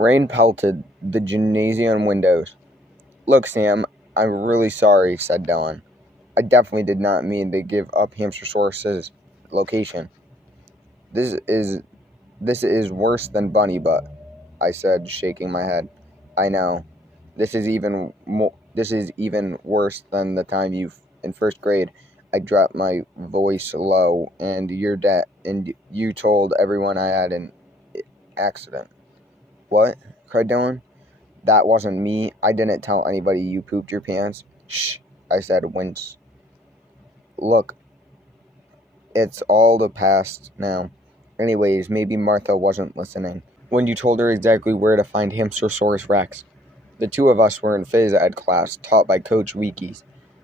Rain pelted the gymnasium windows. "Look, Sam, I'm really sorry," said Dylan. "I definitely did not mean to give up Hamster-Saurus's location. This is worse than bunny butt," I said, shaking my head. "I know. This is even worse than the time in first grade I dropped my voice low and you told everyone I had an accident." "What?" cried Dylan. "That wasn't me. I didn't tell anybody you pooped your pants." "Shh," I said, wince. "Look, it's all the past now. Anyways, maybe Martha wasn't listening when you told her exactly where to find Hamster-Saurus Rex. The two of us were in phys ed class taught by Coach Weekies.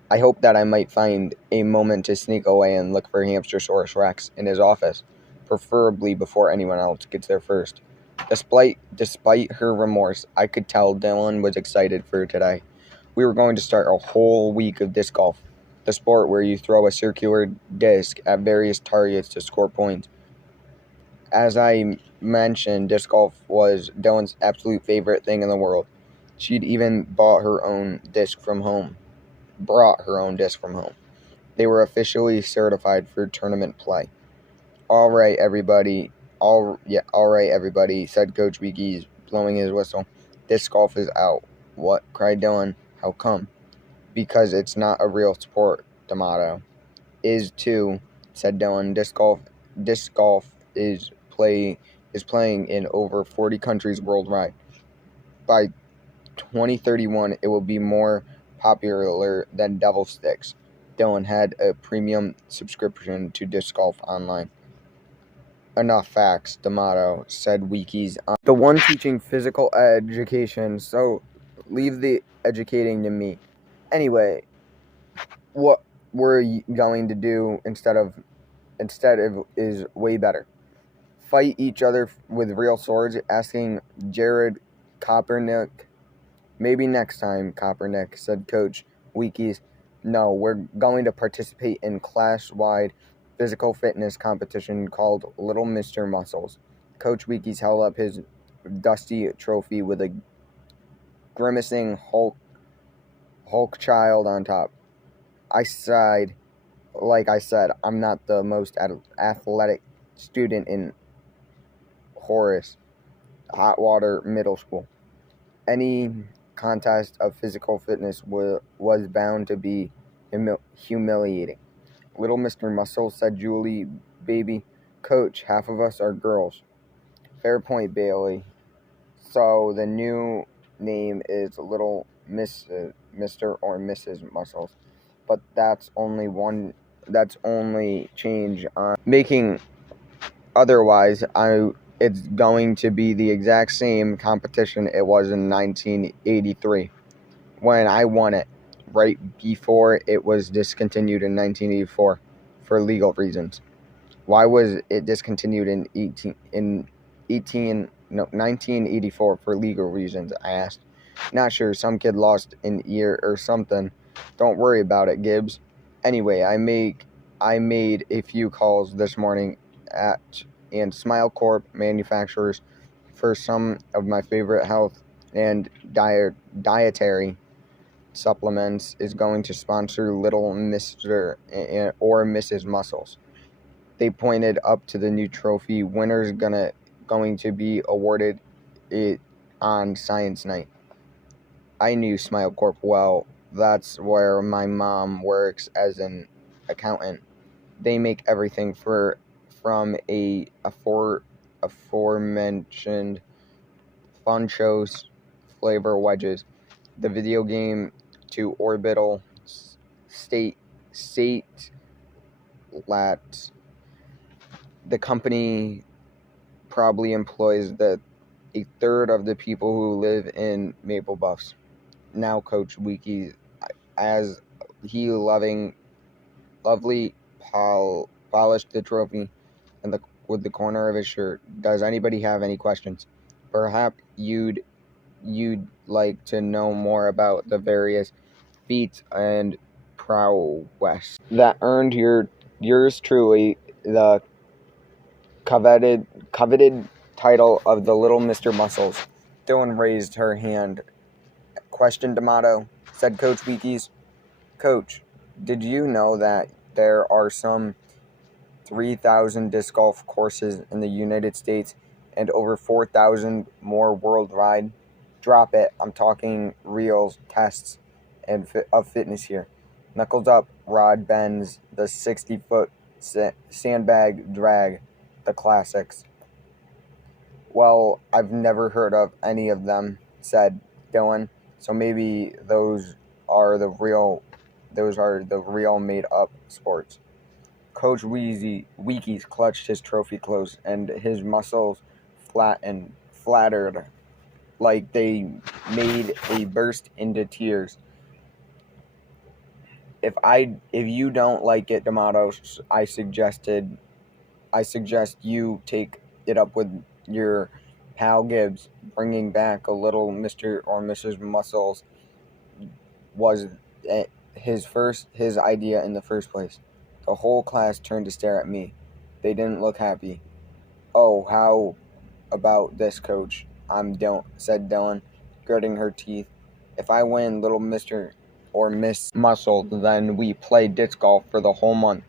I hoped that I might find a moment to sneak away and look for Hamster-Saurus Rex in his office, preferably before anyone else gets there first. Despite her remorse, I could tell Dylan was excited for today. We were going to start a whole week of disc golf, the sport where you throw a circular disc at various targets to score points. As I mentioned, disc golf was Dylan's absolute favorite thing in the world. She'd even brought her own disc from home. They were officially certified for tournament play. All right, everybody, said Coach Weekies, blowing his whistle. "Disc golf is out." "What?" cried Dylan. "How come?" "Because it's not a real sport, D'Amato." "Is too," said Dylan. Disc golf is playing in over 40 countries worldwide. By 2031, it will be more popular than devil sticks. Dylan had a premium subscription to disc golf online. "Enough facts," D'Amato said. Weekies, the one teaching physical education, so leave the educating to me. Anyway, what we're going to do instead of is way better. Fight each other with real swords, asking Jared Kopernik. "Maybe next time, Kopernik," said Coach Weekies. "No, we're going to participate in class-wide physical fitness competition called Little Mr. Muscles." Coach Weekies held up his dusty trophy with a grimacing Hulk child on top. I sighed. Like I said, I'm not the most athletic student in Horace Hotwater Middle School. Any contest of physical fitness was bound to be humiliating. "Little Mr. Muscle," said Julie. "Baby, Coach, half of us are girls." "Fair point, Bailey. So the new name is Little Mr. or Mrs. Muscles. But that's only change on making. Otherwise, it's going to be the exact same competition it was in 1983 when I won it, right before it was discontinued in 1984 for legal reasons." "Why was it discontinued in 1984 for legal reasons?" I asked. "Not sure. Some kid lost an ear or something. Don't worry about it, Gibbs. Anyway, I made a few calls this morning and Smile Corp manufacturers for some of my favorite health and dietary supplements is going to sponsor Little Mr. or Mrs. Muscles." They pointed up to the new trophy. "Winner's going to be awarded it on Science Night." I knew Smile Corp well. That's where my mom works as an accountant. They make everything from aforementioned fun shows, flavor wedges, the video game, to orbital satellites. The company probably employs a third of the people who live in Maple Buffs. Now, Coach Weekies, as he lovely polished the trophy with the corner of his shirt. "Does anybody have any questions? Perhaps you'd like to know more about the various feats and prowess that earned yours truly the coveted title of the Little Mr. Muscles." Dylan raised her hand. Question, D'Amato, said Coach Weekies. Coach, did you know that there are some 3,000 disc golf courses in the United States and over 4,000 more worldwide? Drop it. I'm talking reels, tests, and of fitness here. Knuckles up, rod bends, the 60-foot sandbag drag, the classics. Well, I've never heard of any of them, said Dylan. So maybe those are the real made-up sports. Coach Weekies clutched his trophy close, and his muscles flattered like they made a burst into tears. If you don't like it, D'Amato, I suggest you take it up with your pal Gibbs. Bringing back a little Mr. or Mrs. Muscles was his idea in the first place. The whole class turned to stare at me. They didn't look happy. Oh, how about this, Coach? Said Dylan, gritting her teeth. If I win little Mr. or Miss Muscle, then we play disc golf for the whole month.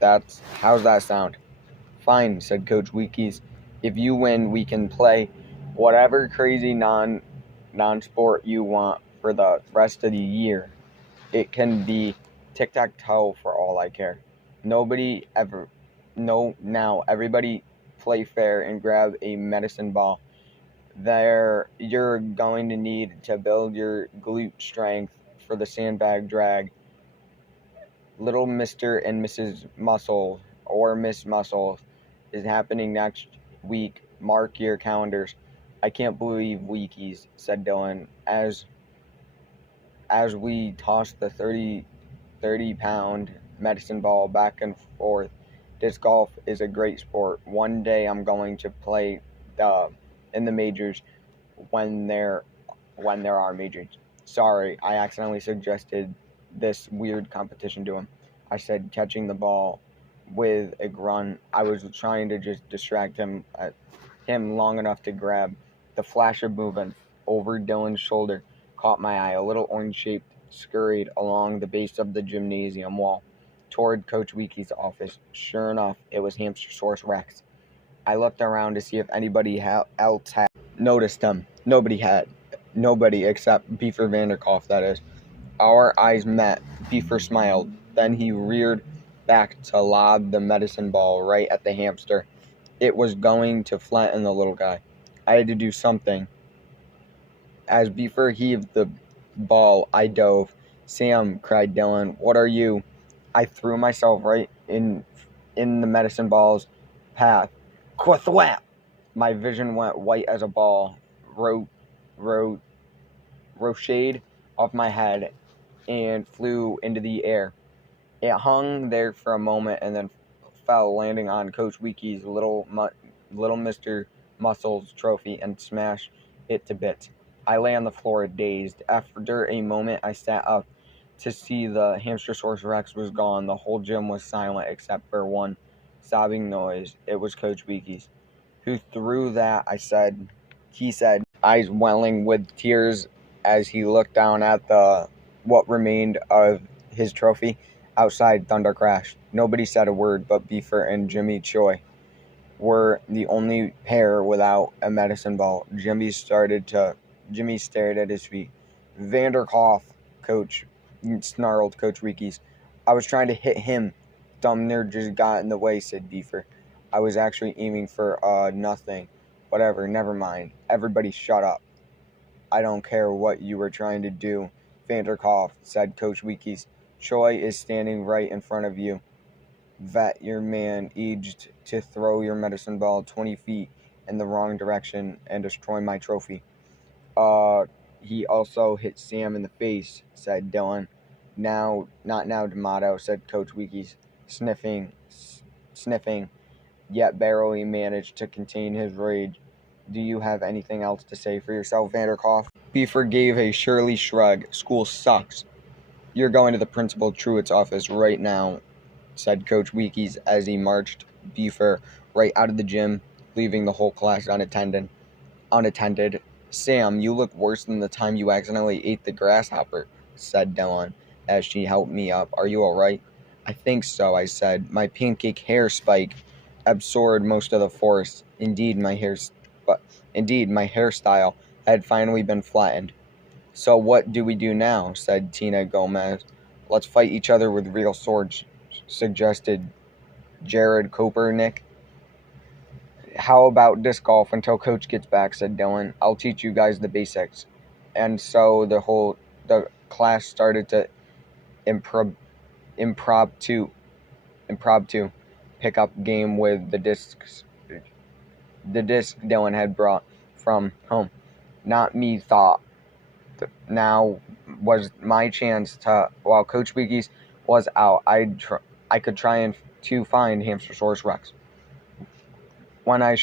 How's that sound? Fine, said Coach Weekies. If you win, we can play whatever crazy non-sport you want for the rest of the year. It can be tic-tac-toe for all I care. Now everybody play fair and grab a medicine ball. You're going to need to build your glute strength for the sandbag drag. Little Mr. and Mrs. Muscle or Miss Muscle is happening next week. Mark your calendars. I can't believe Weekies, said Dylan, as we tossed the 30-pound medicine ball back and forth. Disc golf is a great sport. One day I'm going to play in the majors when there are majors. Sorry, I accidentally suggested this weird competition to him, I said, catching the ball with a grunt. I was trying to just distract him long enough to grab. The flash of movement over Dylan's shoulder caught my eye. A little orange-shaped scurried along the base of the gymnasium wall toward Coach Weekies' office. Sure enough, it was Hamster-Saurus Rex. I looked around to see if anybody else had noticed him. Nobody had. Nobody except Beaver Vanderkolk, that is. Our eyes met. Beaver smiled. Then he reared back to lob the medicine ball right at the hamster. It was going to flatten the little guy. I had to do something. As Beaver heaved the ball, I dove. Sam, cried Dylan, what are you? I threw myself right in the medicine ball's path. Quathwap! My vision went white as a ball, ricocheted off my head, and flew into the air. It hung there for a moment and then fell, landing on Coach Weekies' little Mr. Muscles trophy and smashed it to bits. I lay on the floor dazed. After a moment, I sat up to see the Hamster-Saurus Rex was gone. The whole gym was silent except for one sobbing noise. It was Coach Weekies. Who threw that? He said, eyes welling with tears as he looked down at what remained of his trophy. Outside, thunder crashed. Nobody said a word, but Beaver and Jimmy Choi were the only pair without a medicine ball. Jimmy stared at his feet. Vanderkolk, Coach, snarled Coach Weekies. I was trying to hit him. Dumb nerd just got in the way, said Beaver. I was actually aiming for nothing. Whatever, never mind. Everybody shut up. I don't care what you were trying to do, Vanderkolk, said Coach Weekies. Choi is standing right in front of you. Vet, your man aged to throw your medicine ball 20 feet in the wrong direction and destroy my trophy. He also hit Sam in the face, said Dylan. Not now, D'Amato, said Coach Weekies, sniffing, yet barely managed to contain his rage. Do you have anything else to say for yourself, Vanderkolk? Beaver gave a surly shrug. School sucks. You're going to the Principal Truitt's office right now, said Coach Weekies as he marched Beaver right out of the gym, leaving the whole class unattended. Sam, you look worse than the time you accidentally ate the grasshopper, said Dylan, as she helped me up. Are you alright? I think so, I said. My pancake hair spike absorbed most of the force. Indeed, my hairstyle had finally been flattened. So what do we do now? Said Tina Gomez. Let's fight each other with real swords, suggested Jared Kopernik. How about disc golf until coach gets back, said Dylan. I'll teach you guys the basics. And so the class started to impromptu pickup game with the disc Dylan had brought from home. Not me thought. Now was my chance to, while Coach Weekies was out, I could try and to find Hamster-Saurus Rex. When I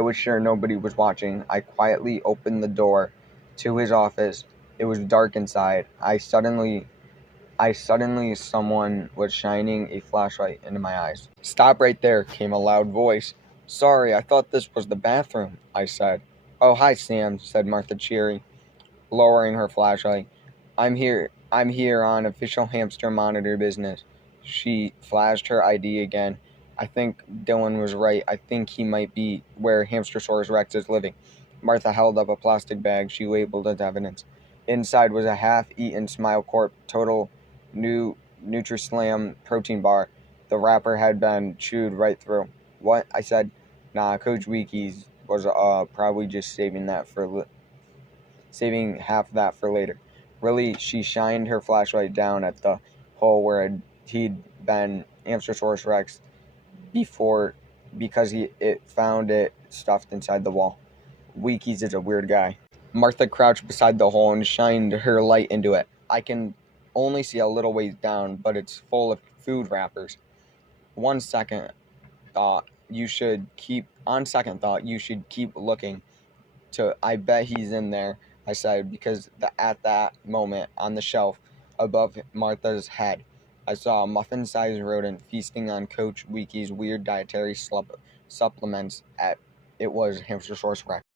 was sure nobody was watching, I quietly opened the door to his office. It was dark inside. I suddenly someone was shining a flashlight into my eyes. Stop right there, came a loud voice. Sorry, I thought this was the bathroom, I said. Oh, hi, Sam, said Martha Cheery, lowering her flashlight. I'm here on official hamster monitor business. She flashed her ID again. I think Dylan was right. I think he might be where Hamster-Saurus Rex is living. Martha held up a plastic bag she labeled as evidence. Inside was a half-eaten Smile Corp Total Nutri-Slam protein bar. The wrapper had been chewed right through. What? I said. Nah, Coach Weekies was probably just saving half that for later. Really, she shined her flashlight down at the hole where he'd been Hamster-Saurus Rex before, because it found it stuffed inside the wall. Weekies is a weird guy. Martha crouched beside the hole and shined her light into it. I can only see a little ways down, but it's full of food wrappers. On second thought, you should keep looking. I bet he's in there, I said, because at that moment, on the shelf above Martha's head, I saw a muffin-sized rodent feasting on Coach Weeky's weird dietary supplements. It was Hamster-Saurus Rex.